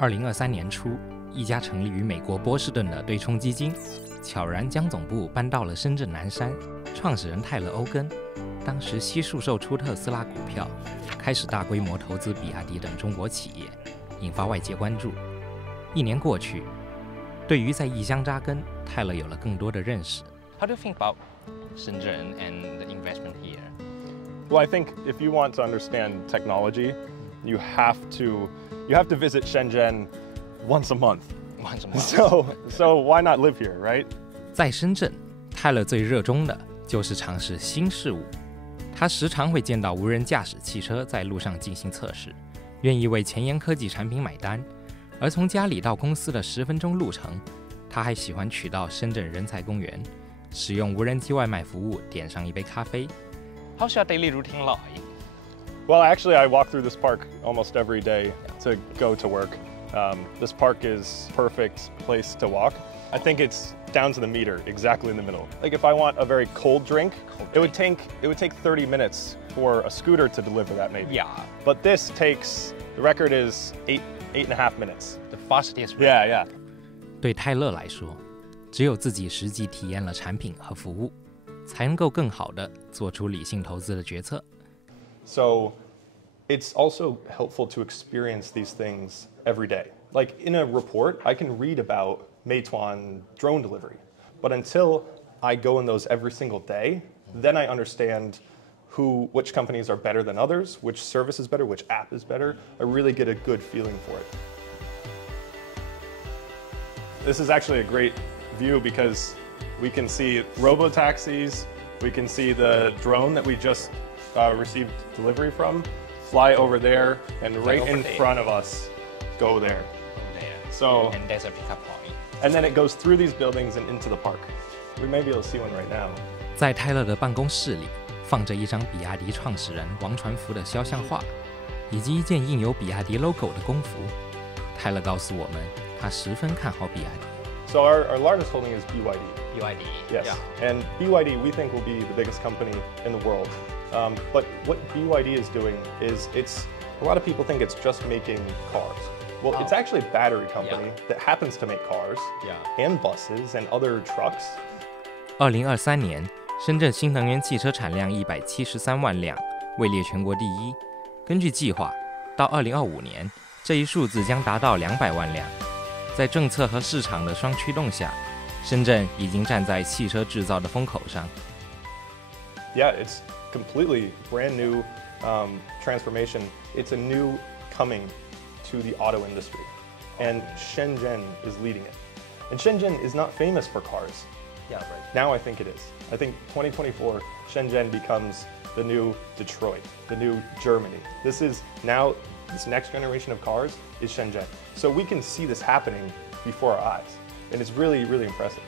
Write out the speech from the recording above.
2023年初，一家成立于美国波士顿的对冲基金，悄然将总部搬到了深圳南山。创始人泰勒·欧根当时悉数售出特斯拉股票，开始大规模投资比亚迪等中国企业，引发外界关注。1年过去，对于在异乡扎根，泰勒有了更多的认识。How do you think about Shenzhen and the investment here? Well, I think if you want to understand technology, you have to visit Shenzhen once a month. Once a month. So why not live here, right? 在深圳，泰勒最热衷的就是尝试新事物。他时常会见到无人驾驶汽车在路上进行测试，愿意为前沿科技产品买单。而从家里到公司的10分钟路程，他还喜欢取到深圳人才公园，使用无人机外卖服务点上一杯咖啡。How's your daily routine like? Well, actually, I walk through this park almost every day to go to work. This park is perfect place to walk. I think it's down to the meter, exactly in the middle. Like if I want a very cold drink, it would take 30 minutes for a scooter to deliver that maybe. Yeah. But this takes, the record is 8.5 minutes. The fastest. Yeah. 对泰勒来说，只有自己实际体验了产品和服务，才能够更好地做出理性投资的决策。So it's also helpful to experience these things every day. Like in a report, I can read about Meituan drone delivery. But until I go in those every single day, then I understand which companies are better than others, which service is better, which app is better. I really get a good feeling for it. This is actually a great view because we can see robo-taxis, we can see the drone that we just received delivery from, fly over there, and right in front of us, go there. So, and there's a pickup point. And then it goes through these buildings and into the park. We may be able to see one right now. 在泰勒的办公室里，放着一张比亚迪创始人王传福的肖像画，以及一件印有比亚迪 logo 的工服。泰勒告诉我们，他十分看好比亚迪。So our largest holding is BYD. BYD. Yes. Yeah. And BYD we think will be the biggest company in the world. But what BYD is doing is a lot of people think it's just making cars. Well, it's actually a battery company that happens to make cars and buses and other trucks. 2023年，深圳新能源汽车产量173万辆，位列全国第一。根据计划，到2025年，这一数字将达到200万辆。在政策和市场的双驱动下，深圳已经站在汽车制造的风口上。Yeah, it's completely brand new transformation. It's a new coming to the auto industry, and Shenzhen is leading it. And Shenzhen is not famous for cars. Yeah, right. Now I think it is. I think 2024, Shenzhen becomes the new Detroit, the new Germany. This next generation of cars is Shenzhen. So we can see this happening before our eyes, and it's really, really impressive.